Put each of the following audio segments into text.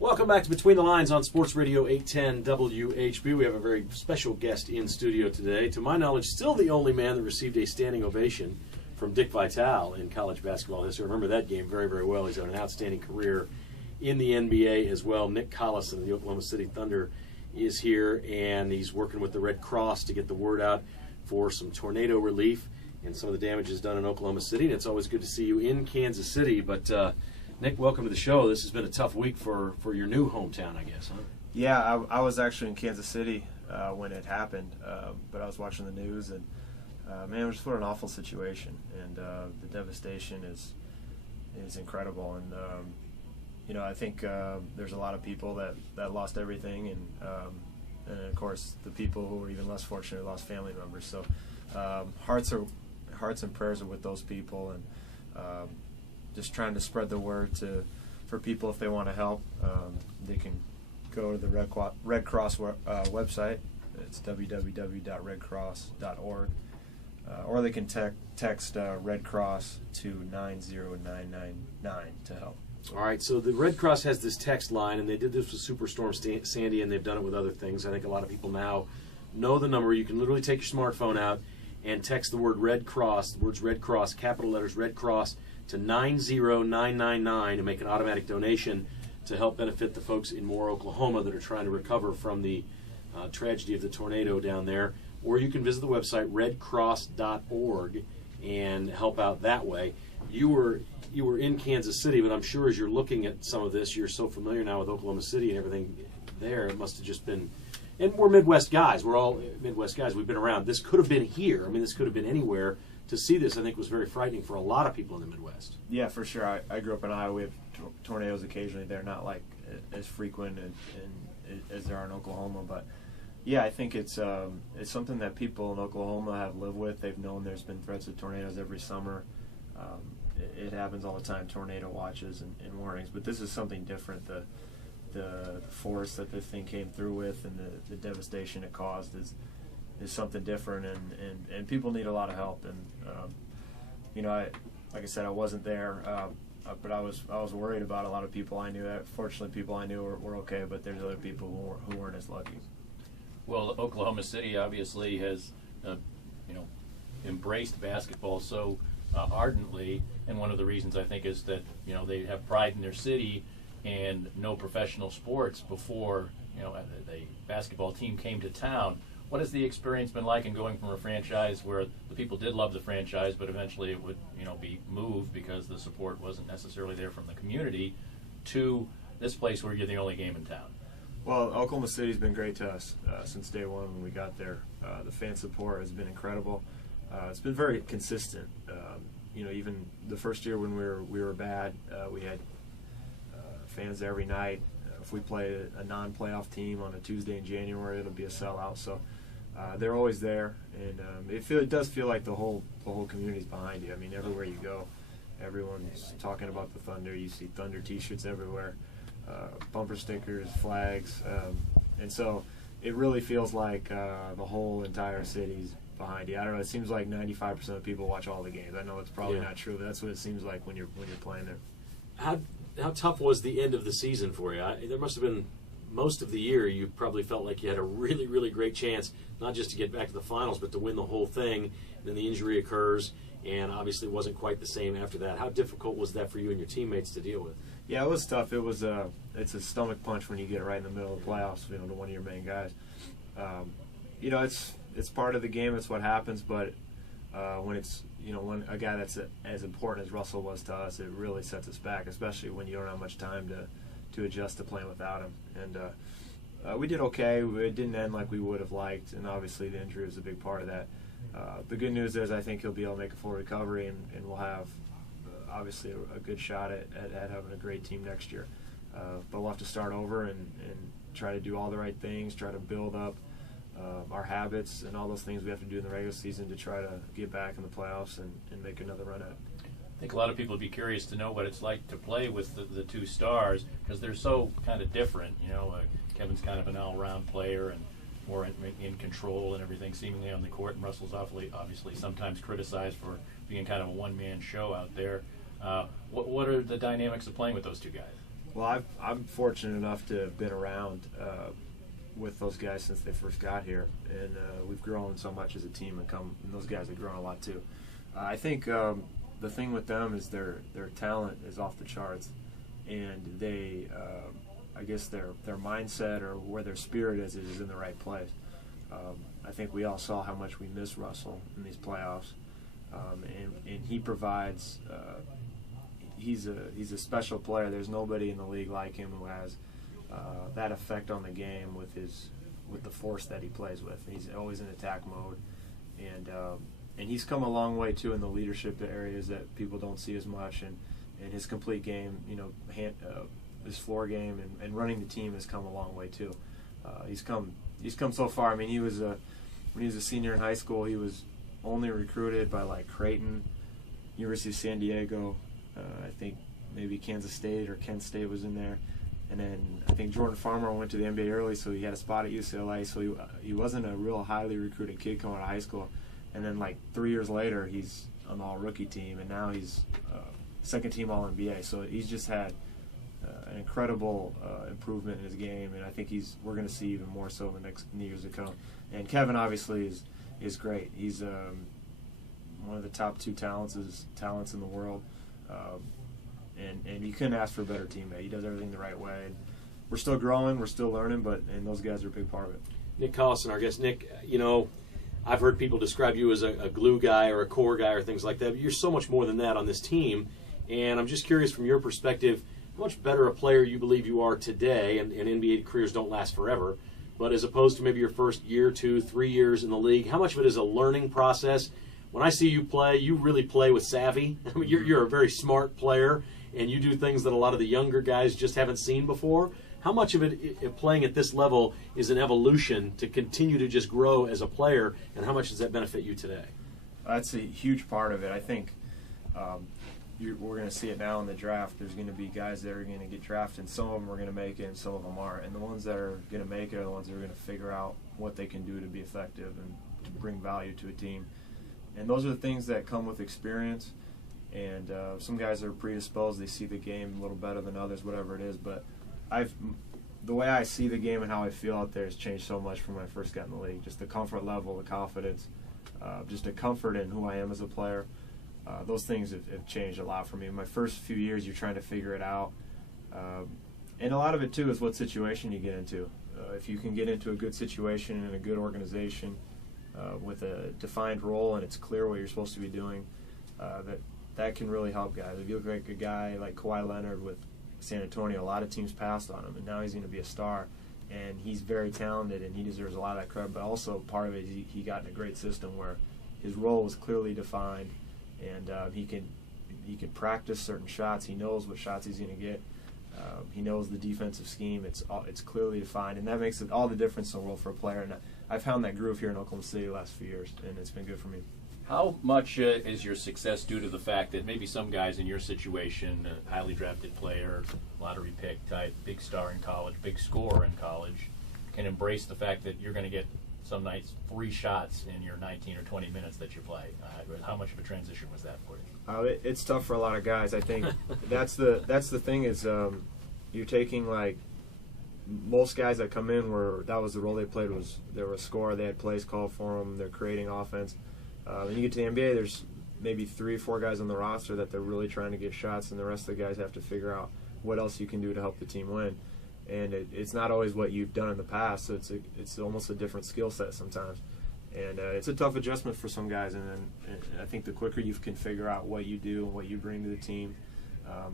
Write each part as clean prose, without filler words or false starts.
Welcome back to Between the Lines on Sports Radio 810 WHB. We have a very special guest in studio today. To my knowledge, still the only man that received a standing ovation from Dick Vitale in college basketball history. I remember that game very, very well. He's had an outstanding career in the NBA as well. Nick Collison of the Oklahoma City Thunder is here, and he's working with the Red Cross to get the word out for some tornado relief and some of the damages done in Oklahoma City. And it's always good to see you in Kansas City. But Nick, welcome to the show. This has been a tough week for your new hometown, I guess, huh? Yeah, I was actually in Kansas City when it happened, but I was watching the news, and man, it was sort of an awful situation, and the devastation is incredible. And I think there's a lot of people that lost everything, and of course the people who were even less fortunate lost family members. So hearts and prayers are with those people, and just trying to spread the word for people if they want to help. They can go to the Red Cross website. It's www.redcross.org. Or they can text Red Cross to 90999 to help. All right, so the Red Cross has this text line, and they did this with Superstorm Sandy, and they've done it with other things. I think a lot of people now know the number. You can literally take your smartphone out and text the word Red Cross, the words Red Cross, capital letters Red Cross, to 90999 to make an automatic donation to help benefit the folks in Moore, Oklahoma that are trying to recover from the tragedy of the tornado down there. Or you can visit the website redcross.org and help out that way. You were in Kansas City, but I'm sure as you're looking at some of this, you're so familiar now with Oklahoma City and everything there, it must have just been, and we're Midwest guys. We're all Midwest guys. We've been around. This could have been here. I mean, this could have been anywhere. To see this, I think, was very frightening for a lot of people in the Midwest. Yeah, for sure. I grew up in Iowa. We have tornadoes occasionally. They're not like as frequent as there are in Oklahoma, but yeah, I think it's something that people in Oklahoma have lived with. They've known there's been threats of tornadoes every summer. It happens all the time, tornado watches and warnings. But this is something different. The force that this thing came through with and the devastation it caused is something different, and people need a lot of help. And like I said, I wasn't there, but I was worried about a lot of people I knew. Fortunately, people I knew were okay, but there's other people who weren't as lucky. Well, Oklahoma City obviously has embraced basketball so ardently, and one of the reasons I think is that they have pride in their city and no professional sports before the basketball team came to town. What has the experience been like in going from a franchise where the people did love the franchise, but eventually it would be moved because the support wasn't necessarily there from the community, to this place where you're the only game in town? Well, Oklahoma City's been great to us since day one when we got there. The fan support has been incredible. It's been very consistent. Even the first year when we were bad, we had fans every night. If we play a non-playoff team on a Tuesday in January, it'll be a sellout. So they're always there, and it does feel like the whole community's behind you. I mean, everywhere you go, everyone's talking about the Thunder. You see Thunder T-shirts everywhere, bumper stickers, flags, and so it really feels like the whole entire city's behind you. I don't know. It seems like 95% of people watch all the games. I know it's probably not true, but that's what it seems like when you're playing there. How tough was the end of the season for you? There must have been most of the year you probably felt like you had a really, really great chance, not just to get back to the finals, but to win the whole thing. Then the injury occurs, and obviously it wasn't quite the same after that. How difficult was that for you and your teammates to deal with? Yeah, it was tough. It's a stomach punch when you get it right in the middle of the playoffs, to one of your main guys. It's part of the game. It's what happens, but when it's when a guy that's as important as Russell was to us, it really sets us back, especially when you don't have much time to adjust to playing without him. And we did okay. It didn't end like we would have liked, and obviously the injury was a big part of that. The good news is I think he'll be able to make a full recovery, and we'll have obviously a good shot at having a great team next year. But we'll have to start over and try to do all the right things, try to build up our habits and all those things we have to do in the regular season to try to get back in the playoffs and make another run at it. I think a lot of people would be curious to know what it's like to play with the two stars, because they're so kind of different. Kevin's kind of an all-round player and more in control and everything seemingly on the court, and Russell's obviously sometimes criticized for being kind of a one-man show out there. What are the dynamics of playing with those two guys? Well, I'm fortunate enough to have been around with those guys since they first got here, and we've grown so much as a team, and those guys have grown a lot too. I think the thing with them is their talent is off the charts, and they, I guess their mindset or where their spirit is in the right place. I think we all saw how much we miss Russell in these playoffs, and he provides. He's a special player. There's nobody in the league like him who has that effect on the game with the force that he plays with. He's always in attack mode, and he's come a long way too in the leadership areas that people don't see as much, and his complete game, his floor game and running the team has come a long way too. He's come so far. I mean, when he was a senior in high school, he was only recruited by like Creighton, University of San Diego. I think maybe Kansas State or Kent State was in there, and then I think Jordan Farmer went to the NBA early, so he had a spot at UCLA. So he wasn't a real highly recruited kid coming out of high school, and then like 3 years later, he's on the all-rookie team, and now he's second-team All-NBA. So he's just had an incredible improvement in his game, and I think we're going to see even more so in the years to come. And Kevin obviously is great. He's one of the top 2 talents in the world. And you couldn't ask for a better teammate. He does everything the right way. And we're still growing, we're still learning, and those guys are a big part of it. Nick Collison, our guest. Nick, I've heard people describe you as a glue guy or a core guy or things like that, but you're so much more than that on this team. And I'm just curious from your perspective, how much better a player you believe you are today, and NBA careers don't last forever, but as opposed to maybe your first year, 2, 3 years in the league, how much of it is a learning process? When I see you play, you really play with savvy. I mean, you're a very smart player, and you do things that a lot of the younger guys just haven't seen before. How much of it, playing at this level, is an evolution to continue to just grow as a player, and how much does that benefit you today? That's a huge part of it. I think we're going to see it now in the draft. There's going to be guys that are going to get drafted, and some of them are going to make it, and some of them aren't. And the ones that are going to make it are the ones that are going to figure out what they can do to be effective and to bring value to a team. And those are the things that come with experience. And some guys are predisposed. They see the game a little better than others, whatever it is. But the way I see the game and how I feel out there has changed so much from when I first got in the league. Just the comfort level, the confidence, just a comfort in who I am as a player. Those things have changed a lot for me. In my first few years, you're trying to figure it out. And a lot of it, too, is what situation you get into. If you can get into a good situation in a good organization, with a defined role and it's clear what you're supposed to be doing, that can really help guys. If you look like a guy like Kawhi Leonard with San Antonio, a lot of teams passed on him, and now he's going to be a star. And he's very talented, and he deserves a lot of that credit. But also part of it is he got in a great system where his role was clearly defined, and he can practice certain shots. He knows what shots he's going to get. He knows the defensive scheme. It's clearly defined, and that makes all the difference in the world for a player. And I've found that groove here in Oklahoma City the last few years, and it's been good for me. How much is your success due to the fact that maybe some guys in your situation, a highly drafted player, lottery pick type, big star in college, big scorer in college, can embrace the fact that you're going to get some nights 3 shots in your 19 or 20 minutes that you play? How much of a transition was that for you? It's tough for a lot of guys. I think that's the thing is you're taking like most guys that come in that was the role they played, was they were a scorer, they had plays called for them, they're creating offense. When you get to the NBA, there's maybe 3 or 4 guys on the roster that they're really trying to get shots, and the rest of the guys have to figure out what else you can do to help the team win. And it's not always what you've done in the past, so it's almost a different skill set sometimes. And it's a tough adjustment for some guys, and I think the quicker you can figure out what you do and what you bring to the team,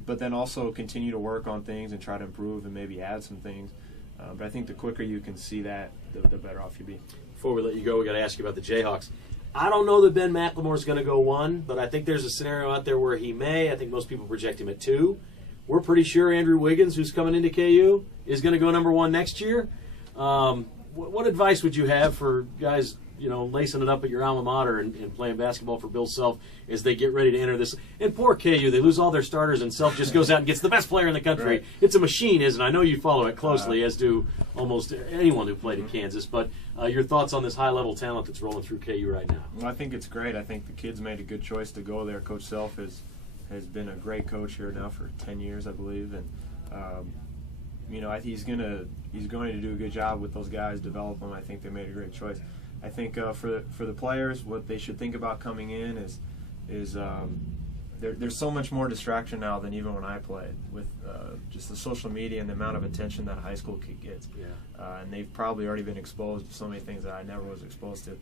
but then also continue to work on things and try to improve and maybe add some things. But I think the quicker you can see that, the better off you be. Before we let you go, we got to ask you about the Jayhawks. I don't know that Ben McLemore's going to go 1, but I think there's a scenario out there where he may. I think most people project him at 2. We're pretty sure Andrew Wiggins, who's coming into KU, is going to go number 1 next year. What advice would you have for guys, lacing it up at your alma mater and playing basketball for Bill Self as they get ready to enter this? And poor KU, they lose all their starters, and Self just goes out and gets the best player in the country. Right. It's a machine, isn't it? I know you follow it closely, as do almost anyone who played at Kansas. But your thoughts on this high-level talent that's rolling through KU right now? Well, I think it's great. I think the kids made a good choice to go there. Coach Self has been a great coach here now for 10 years, I believe, and You know, he's going to do a good job with those guys, develop them. I think they made a great choice. I think for the players, what they should think about coming in is there's so much more distraction now than even when I played, with just the social media and the amount of attention that a high school kid gets. Yeah. And they've probably already been exposed to so many things that I never was exposed to.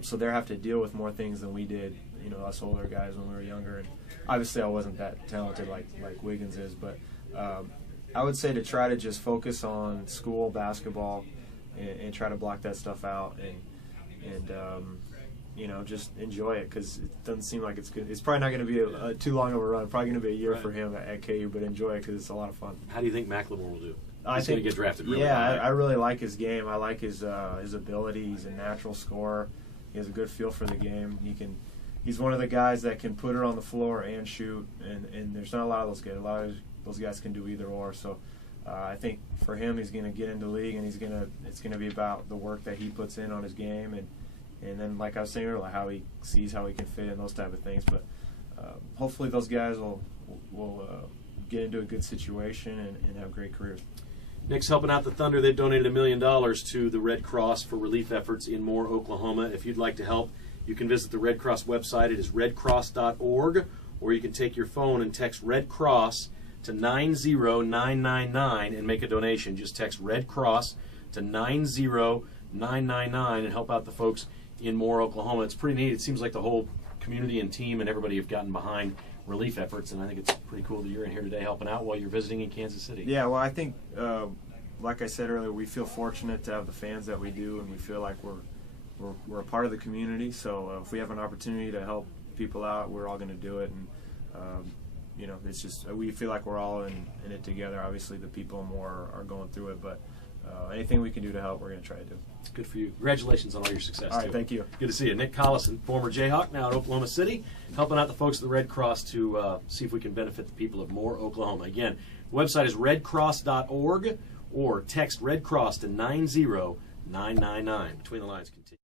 So they have to deal with more things than we did, you know, us older guys when we were younger. And obviously I wasn't that talented like Wiggins is, but I would say to try to just focus on school basketball and try to block that stuff out and you know, just enjoy it, because it doesn't seem like it's good. It's probably not going to be too long of a run. Probably going to be a year for him at KU, but enjoy it because it's a lot of fun. How do you think McLemore will do? I He's think going to get drafted really high. high. I really like his game. I like his ability. He's a natural scorer. He has a good feel for the game. He's one of the guys that can put it on the floor and shoot, and there's not a lot of those guys. A lot of those guys can do either or. So I think for him, he's going to get into the league, and it's going to be about the work that he puts in on his game, and then, like I was saying earlier, how he sees how he can fit in, those type of things. But hopefully those guys will get into a good situation and have great careers. Nick's helping out the Thunder. They've donated $1 million to the Red Cross for relief efforts in Moore, Oklahoma. If you'd like to help, you can visit the Red Cross website. It is redcross.org, or you can take your phone and text Red Cross to 90999 and make a donation. Just text Red Cross to 90999 and help out the folks in Moore, Oklahoma. It's pretty neat. It seems like the whole community and team and everybody have gotten behind relief efforts, and I think it's pretty cool that you're in here today helping out while you're visiting in Kansas City. Yeah, well, I think, like I said earlier, we feel fortunate to have the fans that we do, and we feel like we're a part of the community. So if we have an opportunity to help people out, we're all going to do it. And you know, it's just we feel like we're all in it together. Obviously, the people in Moore are going through it, but anything we can do to help, we're going to try to do. Good for you. Congratulations on all your success. All right, too. thank you. Good to see you. Nick Collison, former Jayhawk, now at Oklahoma City, helping out the folks at the Red Cross to see if we can benefit the people of Moore, Oklahoma. Again, the website is redcross.org, or text Red Cross to 90999. Between the Lines continue.